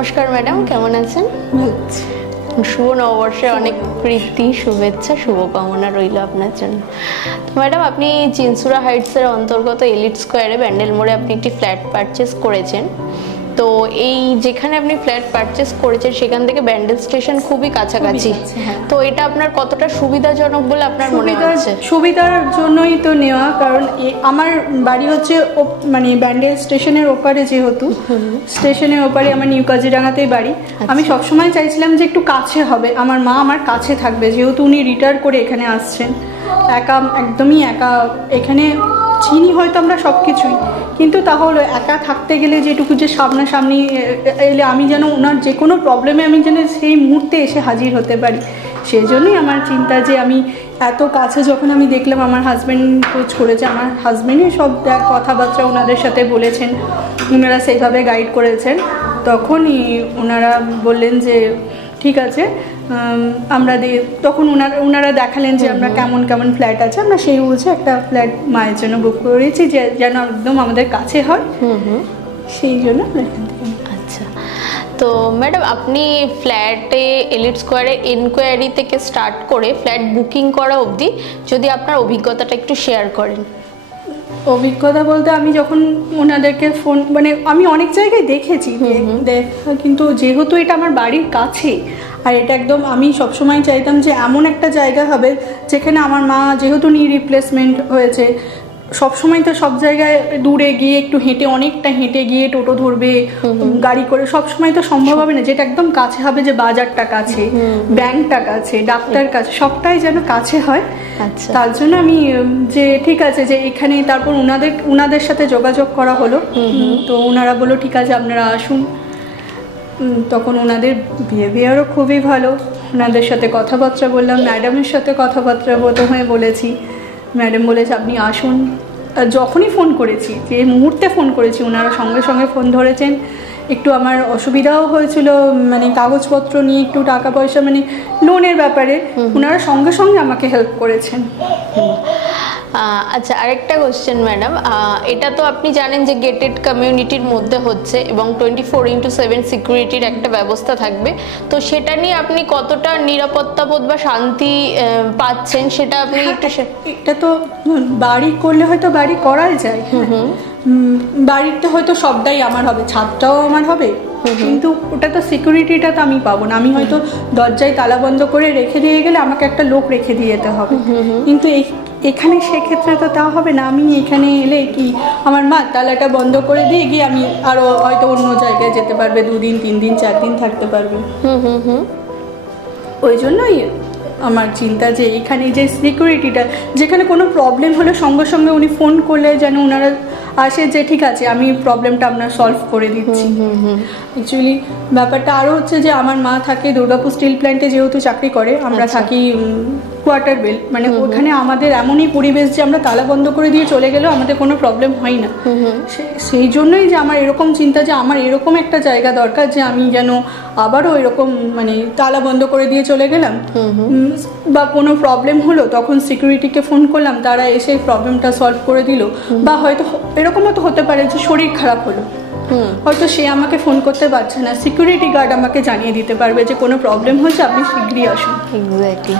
নমস্কার ম্যাডাম, কেমন আছেন? শুভ নববর্ষে অনেক প্রীতি, শুভেচ্ছা, শুভকামনা রইল আপনার জন্য। তো ম্যাডাম, আপনি চিনসুরা হাইটসের অন্তর্গত এলিট স্কোয়ারে ব্যান্ডেল মোড়ে আপনি একটি ফ্ল্যাট পারচেস করেছেন। তো এই যেখানে আপনি ফ্ল্যাট পারচেস করেছেন সেখান থেকে ব্যান্ডেল স্টেশন খুবই কাছাকাছি। তো এটা আপনার কতটা সুবিধাজনক বলে আপনার মনে হচ্ছে? সুবিধার জন্যই তো নেওয়া, কারণ আমার বাড়ি হচ্ছে মানে ব্যান্ডেল স্টেশনের ওপারে, যেহেতু স্টেশনের ওপারে আমার নিউ কাজিরাঙাতেই বাড়ি। আমি সবসময় চাইছিলাম যে একটু কাছে হবে, আমার মা আমার কাছে থাকবে, যেহেতু উনি রিটায়ার করে এখানে আসছেন। একা, একদমই একা এখানে চিনি হয়তো আমরা সব কিছুই, কিন্তু তাহলে একা থাকতে গেলে যেটুকু যে সামনাসামনি এলে আমি যেন ওনার যে কোনো প্রবলেমে আমি যেন সেই মুহূর্তে এসে হাজির হতে পারি, সেই জন্যই আমার চিন্তা যে আমি এত কাছে যখন আমি দেখলাম, আমার হাজব্যান্ড খোঁজ করেছে, আমার হাজব্যান্ডই সব কথাবার্তা ওনাদের সাথে বলেছেন, ওনারা সেইভাবে গাইড করেছেন। তখনই ওনারা বললেন যে ঠিক আছে, আমরা তখন ওনারা দেখালেন যে আমরা কেমন কেমন ফ্ল্যাট আছে, আমরা সেই বুঝে একটা ফ্ল্যাট মায়ের জন্য বুক করেছি, যে যেন একদম আমাদের কাছে হয়, সেই জন্য এখান থেকে। আচ্ছা, তো ম্যাডাম, আপনি ফ্ল্যাটে এলিট স্কোয়ারে এনকোয়ারি থেকে স্টার্ট করে ফ্ল্যাট বুকিং করা অবধি যদি আপনার অভিজ্ঞতাটা একটু শেয়ার করেন। অভিজ্ঞতা বলতে, আমি যখন ওনাদেরকে ফোন, মানে আমি অনেক জায়গায় দেখেছি, কিন্তু যেহেতু এটা আমার বাড়ির কাছে, আর এটা একদম আমি সবসময় চাইতাম যে এমন একটা জায়গা হবে যেখানে আমার মা যেহেতু নি রিপ্লেসমেন্ট হয়েছে, সবসময় তো সব জায়গায় দূরে গিয়ে একটু হেঁটে, অনেকটা হেঁটে গিয়ে টোটো ধরবে, গাড়ি করে সবসময় তো সম্ভব হবে না, যেটা একদম কাছে হবে, যে বাজারটা কাছে, ব্যাংকটা কাছে, ডাক্তার কাছে, সবটাই যেন কাছে হয়। তার জন্য আমি যে ঠিক আছে যে এখানে, তারপর ওনাদের সাথে যোগাযোগ করা হলো, তো ওনারা বললো ঠিক আছে আপনারা আসুন। তখন ওনাদের বিহেভিয়ারও খুবই ভালো, ওনাদের সাথে কথাবার্তা বললাম, ম্যাডামের সাথে কথাবার্তা প্রথমে বলেছি, ম্যাডাম বলেছে আপনি আসুন। যখনই ফোন করেছি, যে মুহূর্তে ফোন করেছি, ওনারা সঙ্গে সঙ্গে ফোন ধরেছেন। একটু আমার অসুবিধাও হয়েছিল, মানে কাগজপত্র নিয়ে একটু টাকা পয়সা, মানে লোনের ব্যাপারে, ওনারা সঙ্গে সঙ্গে আমাকে হেল্প করেছেন। আচ্ছা, আরেকটা কোশ্চেন ম্যাডাম, এটা তো আপনি জানেন যে গেটেড কমিউনিটির মধ্যে হচ্ছে এবং 24/7 সিকিউরিটির একটা ব্যবস্থা থাকবে, তো সেটা নিয়ে আপনি কতটা নিরাপত্তাবোধ বা শান্তি পাচ্ছেন সেটা আপনি একটু? এটা তো বাড়ি করলে হয়তো বাড়ি করাই যায়, বাড়িতে হয়তো সবটাই আমার হবে, ছাদটাও আমার হবে, কিন্তু ওটা তো সিকিউরিটিটা তো আমি পাবো না। আমি হয়তো দরজায় তালা বন্ধ করে রেখে দিয়ে গেলে আমাকে একটা লোক রেখে দিয়ে যেতে হবে, কিন্তু এখানে সেক্ষেত্রে তো তা হবে না। আমি এখানে এলে কি, আমার মা তালাটা বন্ধ করে দিয়ে গিয়ে আমি আরো হয়তো অন্য জায়গায় যেতে পারবে, 2 দিন 3 দিন 4 দিন থাকতে পারবে। ওই জন্যই আমার চিন্তা যে এখানে যে সিকিউরিটিটা, যেখানে কোনো প্রবলেম হলে সঙ্গে সঙ্গে উনি ফোন করলে যেন ওনারা আসে, যে ঠিক আছে আমি প্রবলেমটা আপনার সলভ করে দিচ্ছি। অ্যাকচুয়ালি ব্যাপারটা আরও হচ্ছে যে আমার মা থাকে দুর্গাপুর স্টিল প্ল্যান্টে, যেহেতু চাকরি করে, আমরা থাকি কোয়ার্টার বেল, মানে ওখানে আমাদের এমনই পরিবেশ যে আমরা তালা বন্ধ করে দিয়ে চলে গেলেও আমাদের কোনো প্রবলেম হয় না। সেই জন্যই যে আমার এরকম চিন্তা যে আমার এরকম একটা জায়গা দরকার, যে আমি যেন আবারও এরকম, মানে তালা বন্ধ করে দিয়ে চলে গেলাম, বা কোনো প্রবলেম হলো তখন সিকিউরিটিকে ফোন করলাম, তারা এসে প্রবলেমটা সলভ করে দিল। বা হয়তো এরকমও তো হতে পারে যে শরীর খারাপ হলো, হয়তো সে আমাকে ফোন করতে পারছে না, সিকিউরিটি গার্ড আমাকে জানিয়ে দিতে পারবে যে কোনো প্রবলেম হচ্ছে, আপনি শীঘ্রই আসুন। এক্স্যাক্টলি।